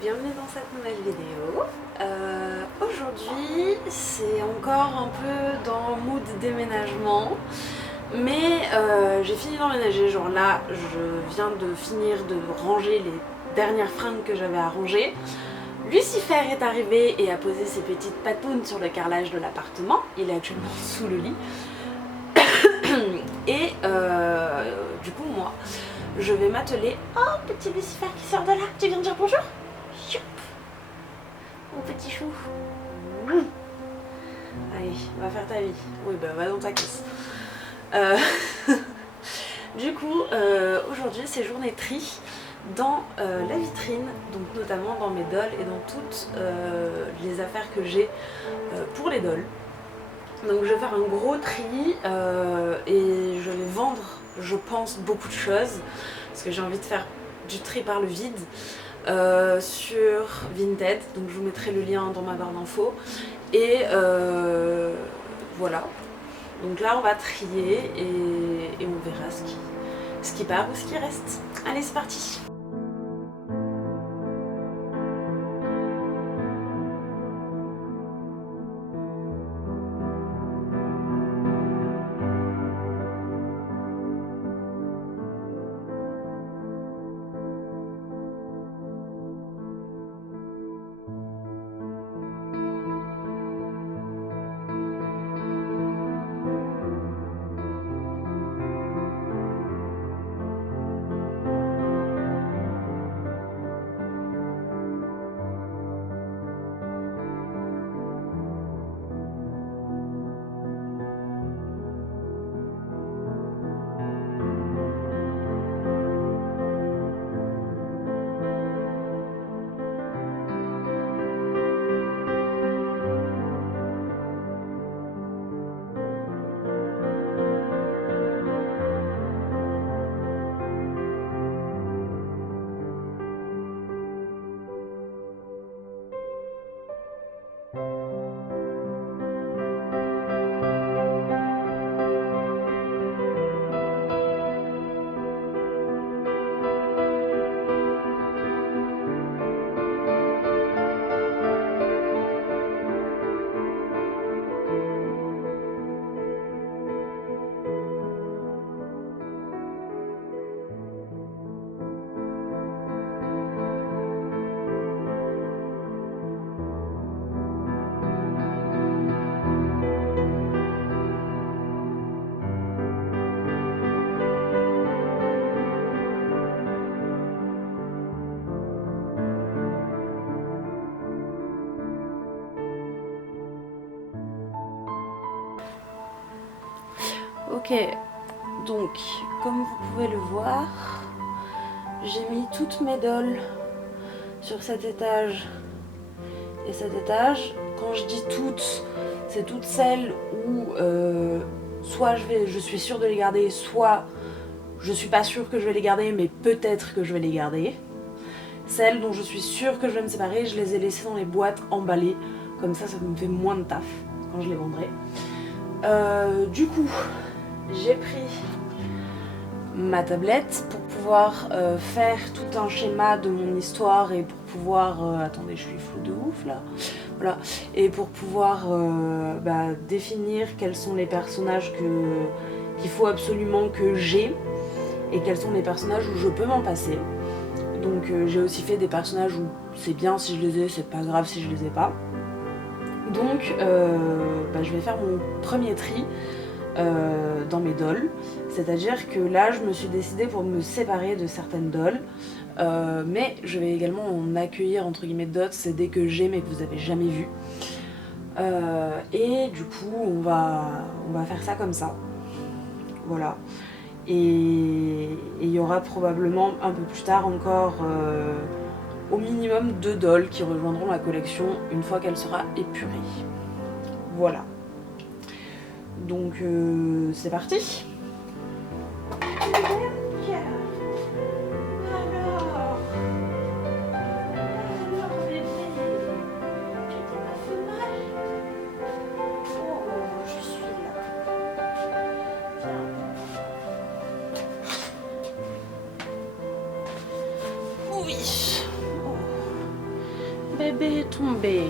bienvenue dans cette nouvelle vidéo. Aujourd'hui c'est encore un peu dans mood déménagement, mais j'ai fini d'emménager, genre là je viens de finir de ranger les dernières fringues que j'avais à ranger. Lucifer est arrivé et a posé ses petites patounes sur le carrelage de l'appartement, il est actuellement sous le lit. Et du coup moi je vais m'atteler. Oh, petit Lucifer qui sort de là, tu viens de dire bonjour? Choup. Mon petit chou. Allez, va faire ta vie. Oui, bah va dans ta caisse. Du coup, aujourd'hui c'est journée tri dans la vitrine, donc notamment dans mes dolls et dans toutes les affaires que j'ai pour les dolls. Donc je vais faire un gros tri et je vais vendre, je pense, beaucoup de choses parce que j'ai envie de faire du tri par le vide sur Vinted. Donc je vous mettrai le lien dans ma barre d'infos et voilà. Donc là on va trier et on verra ce qui part ou ce qui reste. Allez, c'est parti. Ok, donc comme vous pouvez le voir, j'ai mis toutes mes dolls sur cet étage et cet étage. Quand je dis toutes, c'est toutes celles où soit je suis sûre de les garder, soit je suis pas sûre que je vais les garder, mais peut-être que je vais les garder. Celles dont je suis sûre que je vais me séparer, je les ai laissées dans les boîtes emballées, comme ça me fait moins de taf quand je les vendrai. Du coup, j'ai pris ma tablette pour pouvoir faire tout un schéma de mon histoire et pour pouvoir... attendez, je suis floue de ouf là. Voilà. Et pour pouvoir définir quels sont les personnages qu'il faut absolument que j'ai et quels sont les personnages où je peux m'en passer. Donc j'ai aussi fait des personnages où c'est bien si je les ai, c'est pas grave si je les ai pas. Donc je vais faire mon premier tri dans mes dolls, c'est-à-dire que là je me suis décidée pour me séparer de certaines dolls, mais je vais également en accueillir entre guillemets d'autres, c'est des que j'ai mais que vous avez jamais vu, et du coup on va faire ça comme ça, voilà. Et il y aura probablement un peu plus tard encore au minimum 2 dolls qui rejoindront la collection une fois qu'elle sera épurée. Voilà. Donc c'est parti. Alors bébé, tu t'es pas fait mal? Oh, je suis là. Viens. Oui. Oh. bébé est tombé.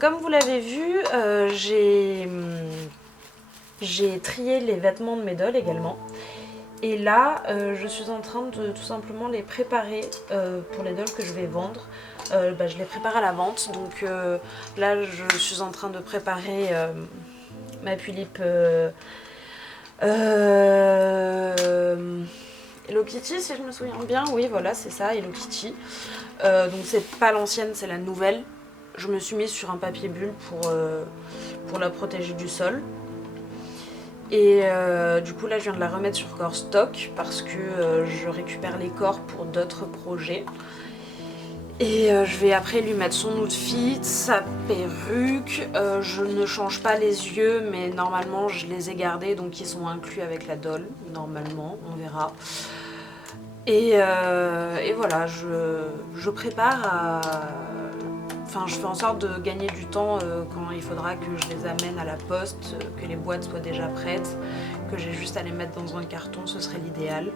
Comme vous l'avez vu, j'ai trié les vêtements de mes dolls également. Et là, je suis en train de tout simplement les préparer pour les dolls que je vais vendre. Je les prépare à la vente, donc là je suis en train de préparer ma tulipe Hello Kitty, si je me souviens bien. Oui, voilà, c'est ça, Hello Kitty. Donc c'est pas l'ancienne, c'est la nouvelle. Je me suis mise sur un papier bulle pour la protéger du sol. Et du coup là je viens de la remettre sur corps stock parce que je récupère les corps pour d'autres projets. Et je vais après lui mettre son outfit, sa perruque. Je ne change pas les yeux, mais normalement je les ai gardés, donc ils sont inclus avec la doll. Normalement, on verra. Et voilà, je prépare à... Enfin, je fais en sorte de gagner du temps quand il faudra que je les amène à la poste, que les boîtes soient déjà prêtes, que j'ai juste à les mettre dans un carton, ce serait l'idéal.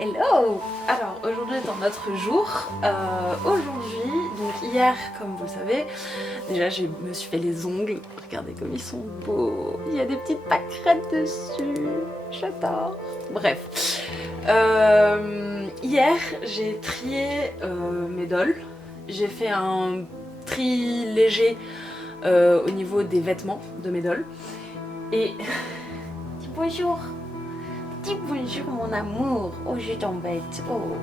Hello! Alors aujourd'hui est un autre jour. Aujourd'hui, donc hier, comme vous le savez, déjà je me suis fait les ongles. Regardez comme ils sont beaux. Il y a des petites pâquerettes dessus. J'adore. Bref. Hier, j'ai trié mes dolls. J'ai fait un tri léger au niveau des vêtements de mes dolls. Et... Dis bonjour! Dis bonjour mon amour, oh je t'embête, oh.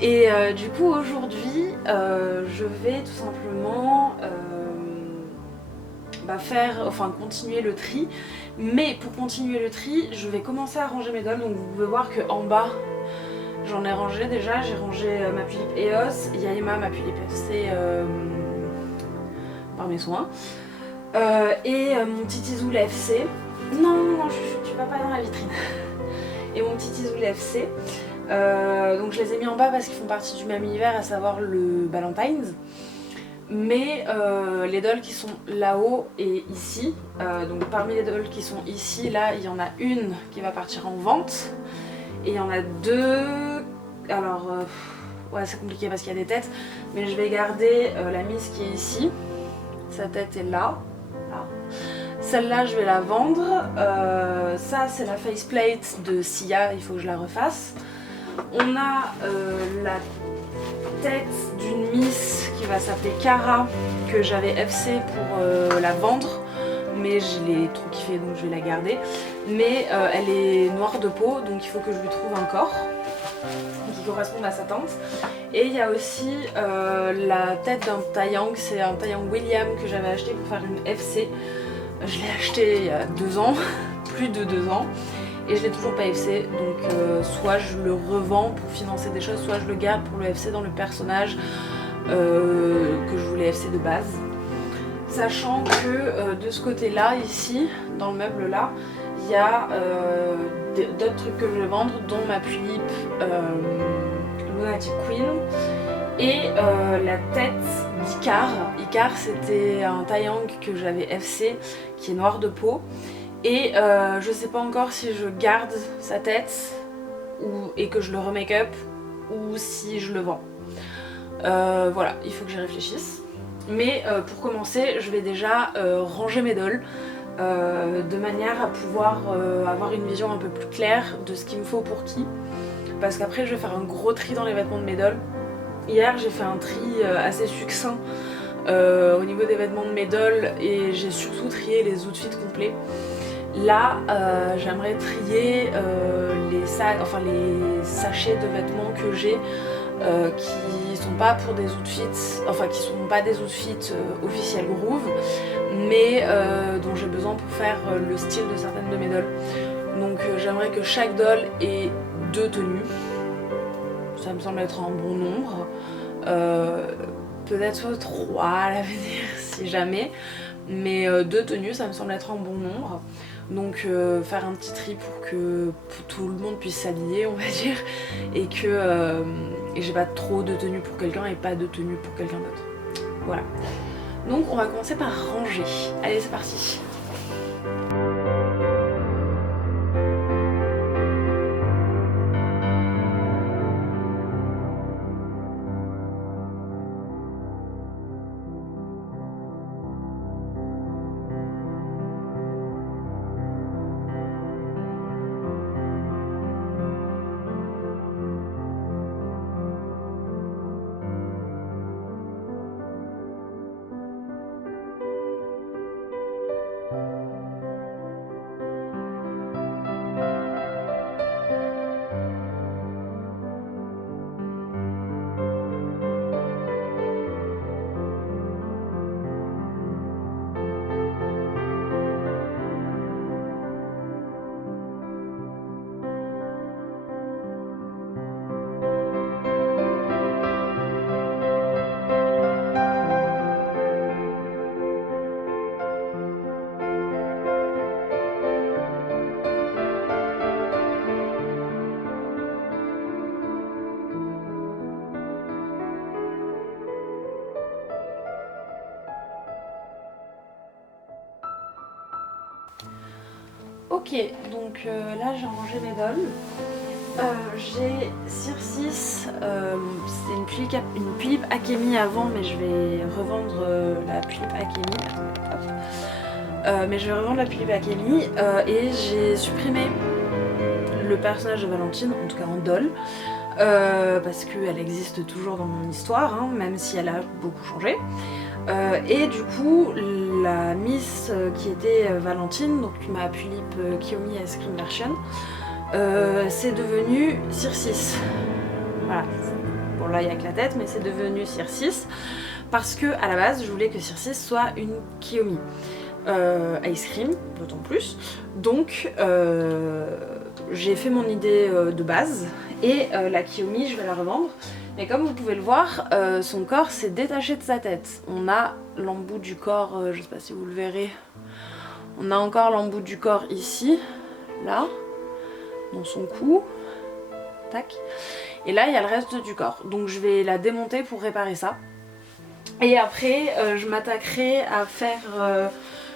Et du coup aujourd'hui je vais tout simplement continuer le tri. Mais pour continuer le tri, je vais commencer à ranger mes dolls. Donc vous pouvez voir qu'en bas j'en ai rangé déjà. J'ai rangé ma tulipe EOS, Yaima, ma tulipe FC par mes soins, et mon petit Isoul FC. Non, tu vas pas dans la vitrine. Et mon petit Isoul FC. Donc je les ai mis en bas parce qu'ils font partie du même univers, à savoir le Valentine's. Mais les dolls qui sont là-haut et ici, donc parmi les dolls qui sont ici, là, il y en a une qui va partir en vente. Et il y en a deux... Alors, ouais, c'est compliqué parce qu'il y a des têtes. Mais je vais garder la Miss qui est ici. Sa tête est là. Celle-là, je vais la vendre. Ça, c'est la faceplate de Sia, il faut que je la refasse. On a la tête d'une Miss qui va s'appeler Cara, que j'avais FC pour la vendre. Mais je l'ai trop kiffée, donc je vais la garder. Mais elle est noire de peau, donc il faut que je lui trouve un corps qui corresponde à sa teinte. Et il y a aussi la tête d'un Taeyang, c'est un Taeyang William que j'avais acheté pour faire une FC. Je l'ai acheté il y a 2 ans, plus de 2 ans, et je l'ai toujours pas FC, donc soit je le revends pour financer des choses, soit je le garde pour le FC dans le personnage que je voulais FC de base. Sachant que de ce côté-là, ici, dans le meuble là, il y a d'autres trucs que je vais vendre, dont ma tulipe Lunatic Queen et la tête d'Icar. Icar, c'était un Taeyang que j'avais FC qui est noir de peau. Et je sais pas encore si je garde sa tête et que je le remake up ou si je le vends. Voilà, il faut que j'y réfléchisse. Mais pour commencer, je vais déjà ranger mes dolls de manière à pouvoir avoir une vision un peu plus claire de ce qu'il me faut pour qui. Parce qu'après, je vais faire un gros tri dans les vêtements de mes dolls. Hier, j'ai fait un tri assez succinct au niveau des vêtements de mes dolls et j'ai surtout trié les outfits complets. Là, j'aimerais trier les sachets de vêtements que j'ai qui sont pas pour des outfits, enfin qui sont pas des outfits officiels Groove, mais dont j'ai besoin pour faire le style de certaines de mes dolls. Donc j'aimerais que chaque doll ait 2 tenues. Ça me semble être un bon nombre. Peut-être 3 à l'avenir si jamais. Mais 2 tenues, ça me semble être un bon nombre. Donc faire un petit tri pour que tout le monde puisse s'habiller, on va dire. Et que j'ai pas trop de tenues pour quelqu'un et pas de tenues pour quelqu'un d'autre. Voilà. Donc on va commencer par ranger. Allez, c'est parti. Ok, donc là j'ai rangé mes dolls. J'ai Circis, c'est une Philippe Akemi avant, mais je vais revendre la Philippe Akemi. Mais je vais revendre la Philippe Akemi et j'ai supprimé le personnage de Valentine, en tout cas en doll, parce qu'elle existe toujours dans mon histoire, hein, même si elle a beaucoup changé. Et du coup, la Miss qui était Valentine, donc ma Philippe Kiyomi Ice Cream Version, c'est devenu Circis. Voilà. Bon, là il n'y a que la tête, mais c'est devenu Circis parce que à la base, je voulais que Circis soit une Kiyomi Ice Cream, d'autant plus. Donc, j'ai fait mon idée de base et la Kiyomi, je vais la revendre. Mais comme vous pouvez le voir, son corps s'est détaché de sa tête. On a l'embout du corps, je sais pas si vous le verrez, on a encore l'embout du corps ici, là, dans son cou, tac. Et là, il y a le reste du corps. Donc je vais la démonter pour réparer ça. Et après, je m'attaquerai à faire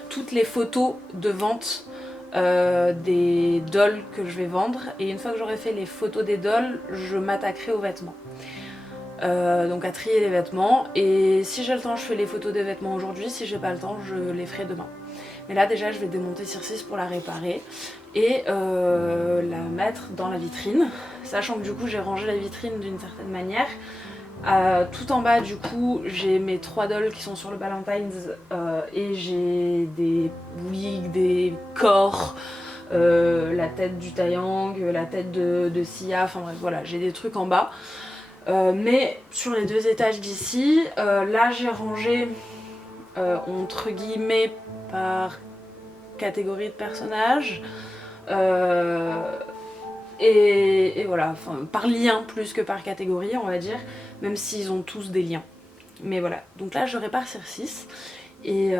toutes les photos de vente des dolls que je vais vendre. Et une fois que j'aurai fait les photos des dolls, je m'attaquerai aux vêtements. Donc à trier les vêtements, et si j'ai le temps je fais les photos des vêtements aujourd'hui, si j'ai pas le temps je les ferai demain. Mais là déjà je vais démonter Circis pour la réparer et la mettre dans la vitrine, sachant que du coup j'ai rangé la vitrine d'une certaine manière. Tout en bas du coup j'ai mes 3 dolls qui sont sur le Valentine's et j'ai des wigs, des corps, la tête du Taeyang, la tête de Sia, enfin bref voilà, j'ai des trucs en bas. Mais sur les 2 étages d'ici, là j'ai rangé entre guillemets par catégorie de personnages et voilà, enfin, par lien plus que par catégorie on va dire, même s'ils ont tous des liens. Mais voilà, donc là je répare Circis et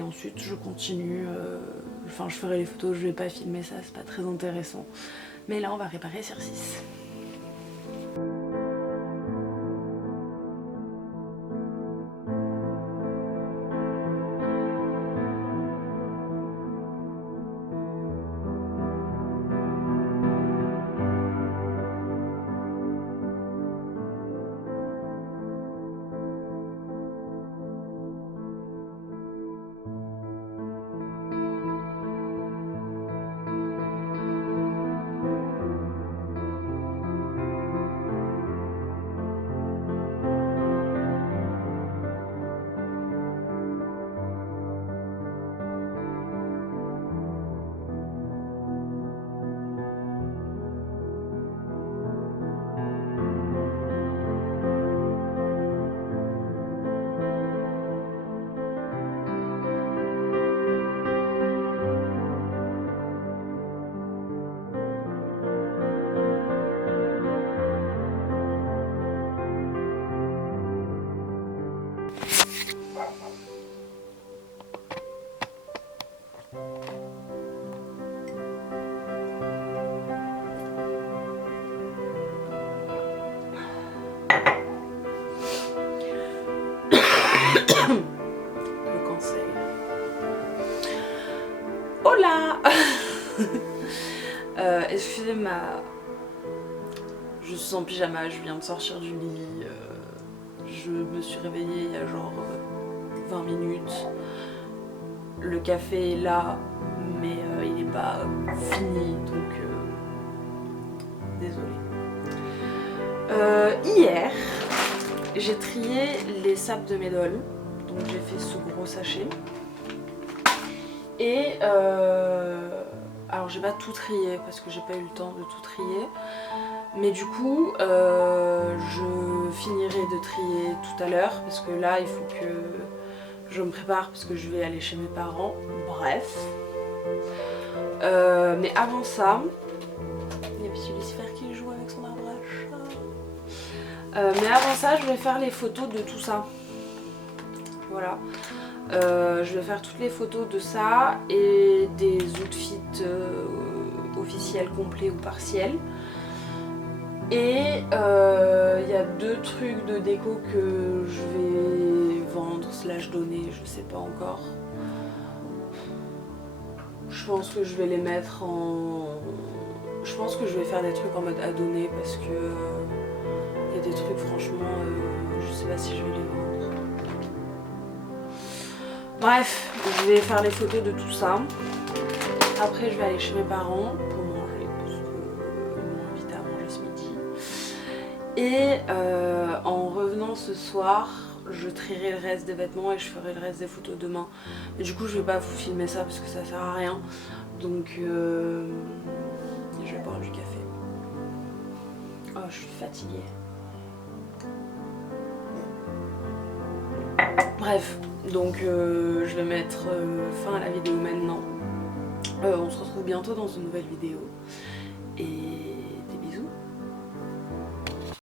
ensuite je continue, enfin je ferai les photos, je vais pas filmer ça, c'est pas très intéressant. Mais là on va réparer Circis. Hola. Excusez je suis en pyjama, je viens de sortir du lit, je me suis réveillée il y a genre 20 minutes. Le café est là, mais il n'est pas fini, donc désolée. Hier, j'ai trié les sapes de Médol, donc j'ai fait ce gros sachet. Et alors j'ai pas tout trié parce que j'ai pas eu le temps de tout trier, mais du coup je finirai de trier tout à l'heure parce que là il faut que je me prépare parce que je vais aller chez mes parents, bref. Mais avant ça, il y a petit Lucifer qui joue avec son arbre à chat. Mais avant ça, je vais faire les photos de tout ça. Voilà. Je vais faire toutes les photos de ça et des outfits officiels, complets ou partiels. Et il y a 2 trucs de déco que je vais vendre / donner, je sais pas encore. Je pense que je vais les mettre en... Je pense que je vais faire des trucs en mode à donner parce que il y a des trucs franchement, je sais pas si je vais les vendre. Bref, je vais faire les photos de tout ça. Après je vais aller chez mes parents pour manger parce qu'ils m'ont invité à manger ce midi. Et en revenant ce soir, je trierai le reste des vêtements et je ferai le reste des photos demain. Mais du coup je vais pas vous filmer ça parce que ça sert à rien. Donc je vais boire du café. Oh, je suis fatiguée. Bref, donc je vais mettre fin à la vidéo maintenant. On se retrouve bientôt dans une nouvelle vidéo. Et